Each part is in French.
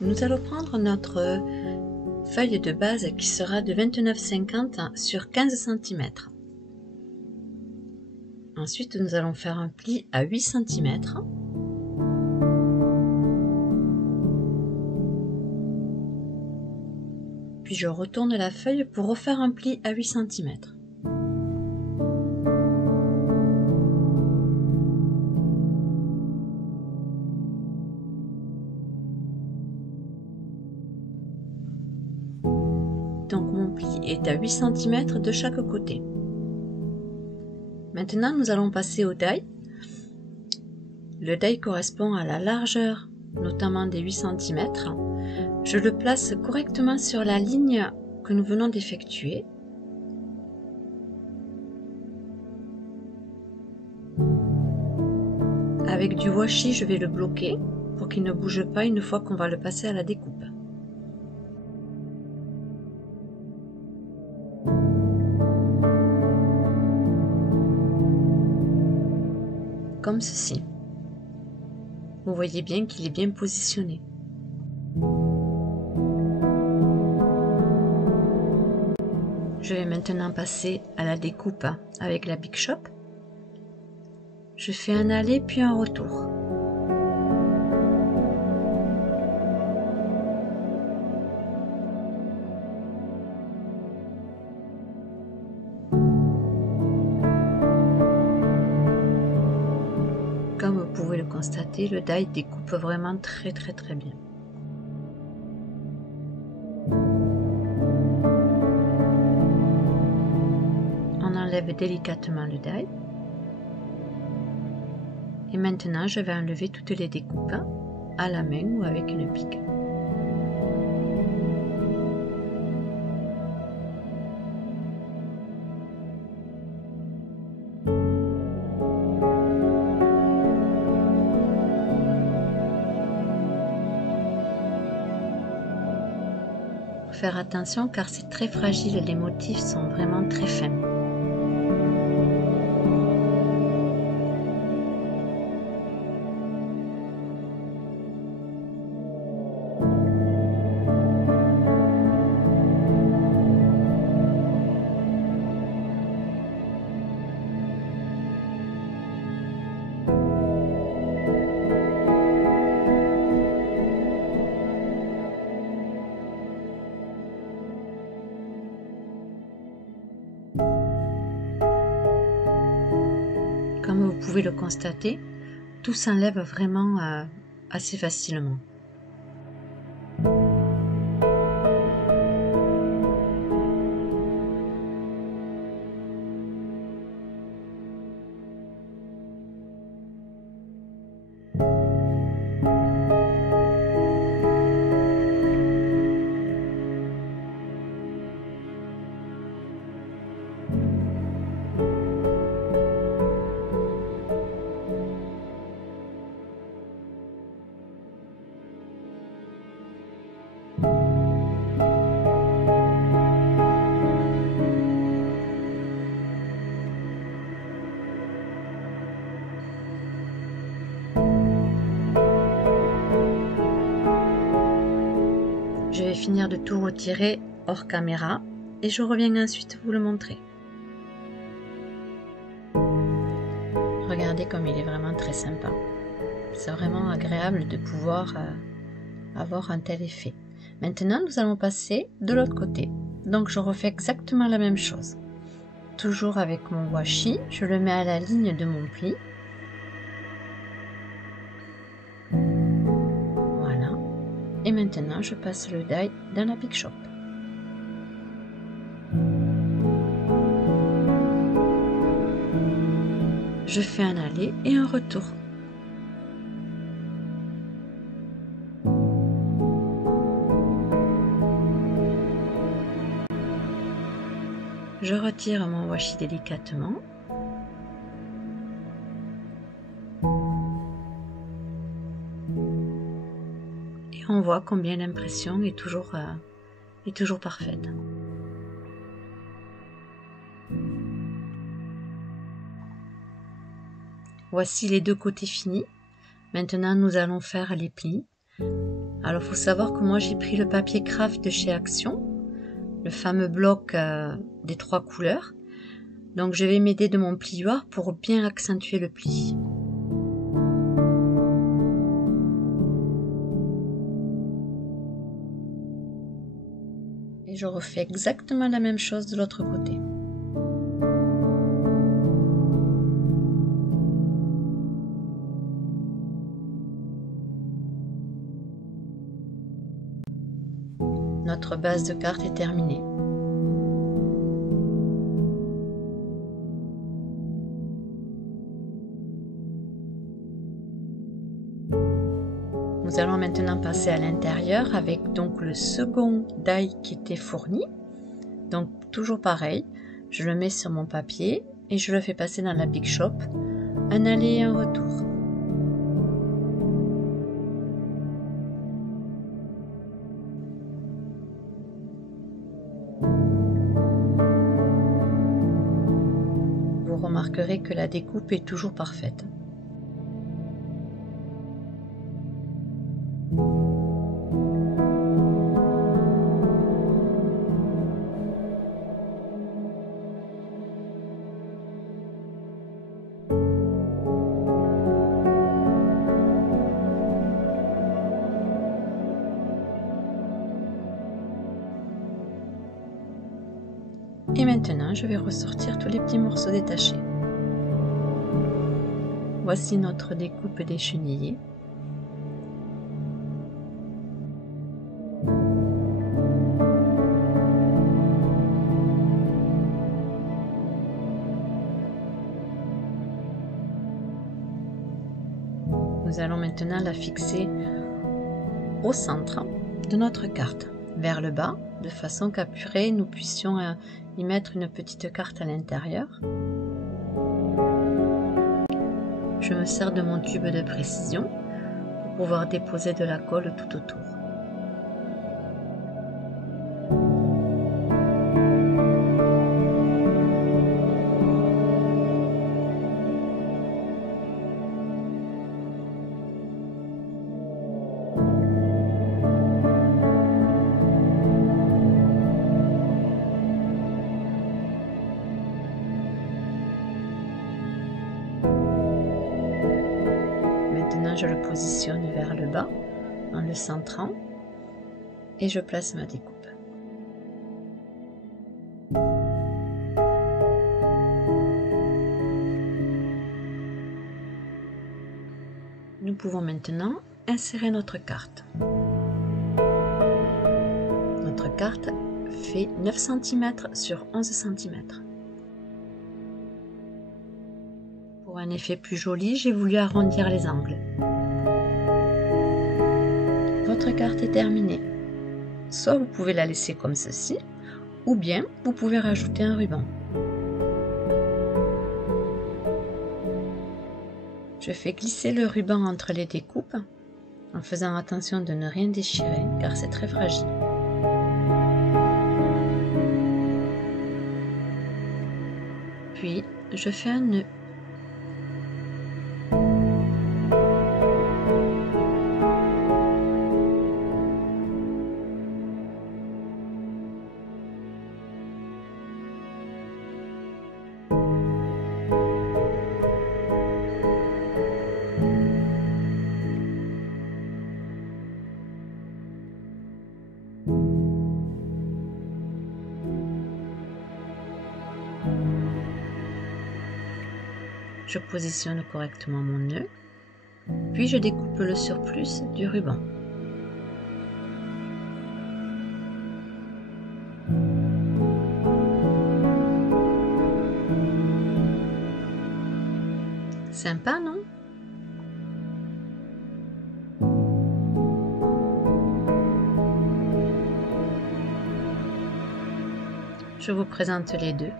Nous allons prendre notre feuille de base qui sera de 29,50 sur 15 cm. Ensuite, nous allons faire un pli à 8 cm. Puis je retourne la feuille pour refaire un pli à 8 cm. Donc mon pli est à 8 cm de chaque côté. Maintenant, nous allons passer au die. Le die correspond à la largeur, notamment des 8 cm. Je le place correctement sur la ligne que nous venons d'effectuer. Avec du washi, je vais le bloquer pour qu'il ne bouge pas une fois qu'on va le passer à la découpe. Comme ceci. Vous voyez bien qu'il est bien positionné. Je vais maintenant passer à la découpe avec la Big Shop. Je fais un aller puis un retour. Comme vous pouvez le constater, le die découpe vraiment très bien. On enlève délicatement le die. Et maintenant, je vais enlever toutes les découpes à la main ou avec une pique. Faire attention car c'est très fragile, les motifs sont vraiment très fins. Comme vous pouvez le constater, tout s'enlève vraiment assez facilement. Je vais finir de tout retirer hors caméra et je reviens ensuite vous le montrer. Regardez comme il est vraiment très sympa. C'est vraiment agréable de pouvoir avoir un tel effet. Maintenant, nous allons passer de l'autre côté. Donc, je refais exactement la même chose. Toujours avec mon washi, je le mets à la ligne de mon pli. Voilà. Et maintenant, je passe le die dans la Big Shop. Je fais un aller et un retour. Je retire mon washi délicatement. Et on voit combien l'impression est toujours parfaite. Voici les deux côtés finis. Maintenant, nous allons faire les plis. Alors, il faut savoir que moi, j'ai pris le papier craft de chez Action, le fameux bloc des 3 couleurs. Donc, je vais m'aider de mon plioir pour bien accentuer le pli. Et je refais exactement la même chose de l'autre côté. Notre base de carte est terminée. Nous allons maintenant passer à l'intérieur avec donc le second die qui était fourni. Donc toujours pareil, je le mets sur mon papier et je le fais passer dans la Big Shop, un aller et un retour. Vous remarquerez que la découpe est toujours parfaite. Et maintenant, je vais ressortir tous les petits morceaux détachés. Voici notre découpe des chenillés. Nous allons maintenant la fixer au centre de notre carte, vers le bas, de façon qu'après nous puissions y mettre une petite carte à l'intérieur. Je me sers de mon tube de précision pour pouvoir déposer de la colle tout autour. Maintenant, je le positionne vers le bas en le centrant et je place ma découpe. Nous pouvons maintenant insérer notre carte. Notre carte fait 9 cm sur 11 cm. Pour un effet plus joli, j'ai voulu arrondir les angles. Votre carte est terminée. Soit vous pouvez la laisser comme ceci, ou bien vous pouvez rajouter un ruban. Je fais glisser le ruban entre les découpes, en faisant attention de ne rien déchirer, car c'est très fragile. Puis, je fais un nœud. Je positionne correctement mon nœud, puis je découpe le surplus du ruban. Sympa, non? Je vous présente les deux.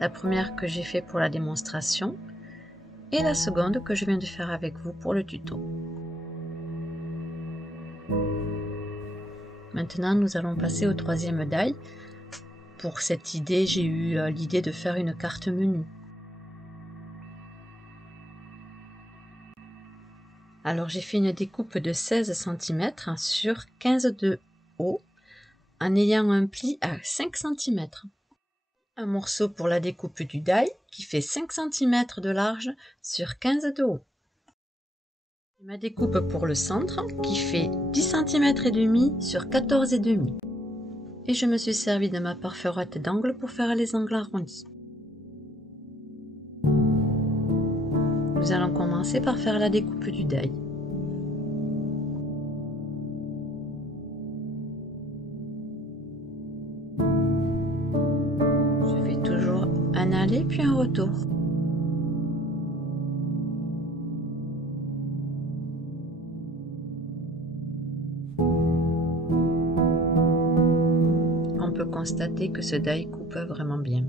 La première que j'ai fait pour la démonstration et la seconde que je viens de faire avec vous pour le tuto. Maintenant, nous allons passer au troisième die. Pour cette idée, j'ai eu l'idée de faire une carte menu. Alors j'ai fait une découpe de 16 cm sur 15 de haut en ayant un pli à 5 cm. Un morceau pour la découpe du die qui fait 5 cm de large sur 15 de haut. Ma découpe pour le centre qui fait 10 cm et demi sur 14 et demi. Et je me suis servi de ma perforatrice d'angle pour faire les angles arrondis. Nous allons commencer par faire la découpe du die. Je fais toujours un aller puis un retour. On peut constater que ce die coupe vraiment bien.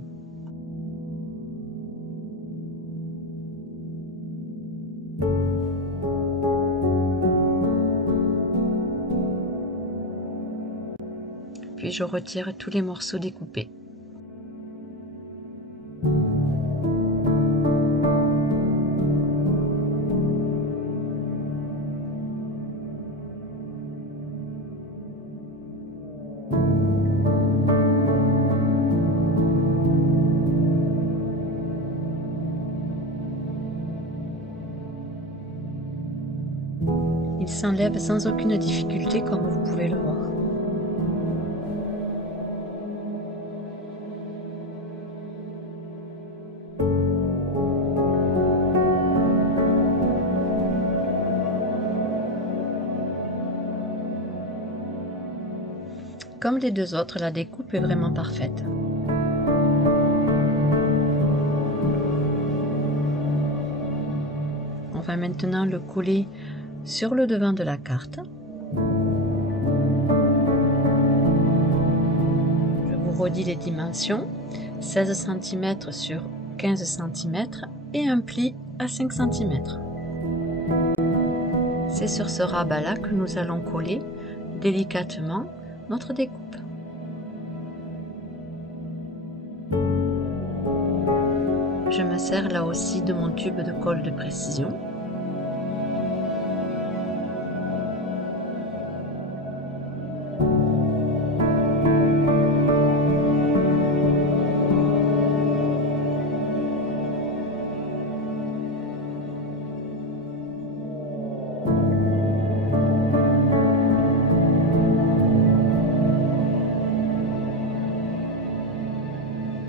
Puis je retire tous les morceaux découpés. Il s'enlève sans aucune difficulté comme vous pouvez le voir. Comme les deux autres, la découpe est vraiment parfaite. On va maintenant le coller sur le devant de la carte. Je vous redis les dimensions, 16 cm sur 15 cm et un pli à 5 cm. C'est sur ce rabat-là que nous allons coller délicatement notre découpe. Je me sers là aussi de mon tube de colle de précision.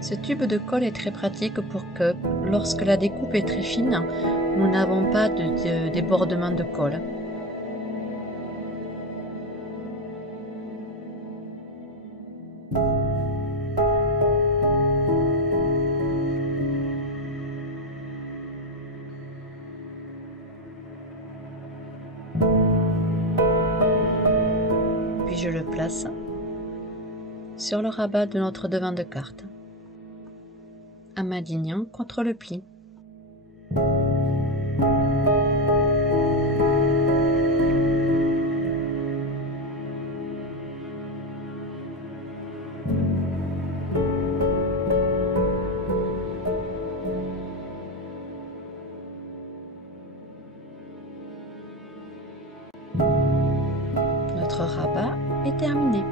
Ce tube de colle est très pratique pour que, lorsque la découpe est très fine, nous n'avons pas de débordement de colle. Puis je le place sur le rabat de notre devant de carte, en m'alignant contre le pli. Notre rabat est terminé.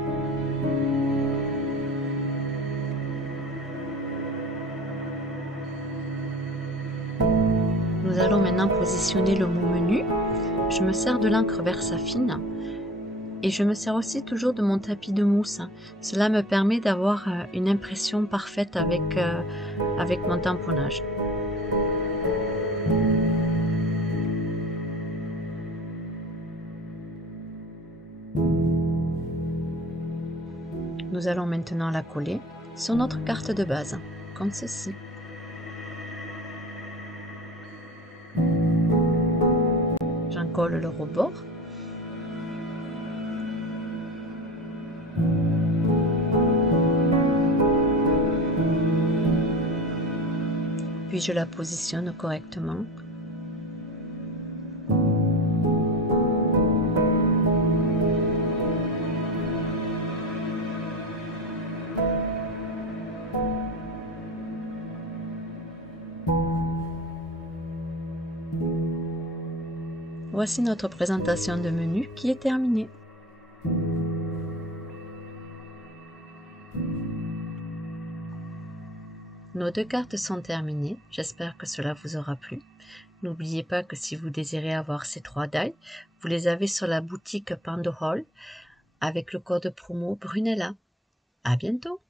Nous allons maintenant positionner le mot menu. Je me sers de l'encre Versafine et je me sers aussi toujours de mon tapis de mousse. Cela me permet d'avoir une impression parfaite avec mon tamponnage. Nous allons maintenant la coller sur notre carte de base, comme ceci. J'en colle le rebord. Puis je la positionne correctement. voici notre présentation de menu qui est terminée. Nos 2 cartes sont terminées, j'espère que cela vous aura plu. N'oubliez pas que si vous désirez avoir ces 3 die, vous les avez sur la boutique Pando Hall avec le code promo Brunella. À bientôt!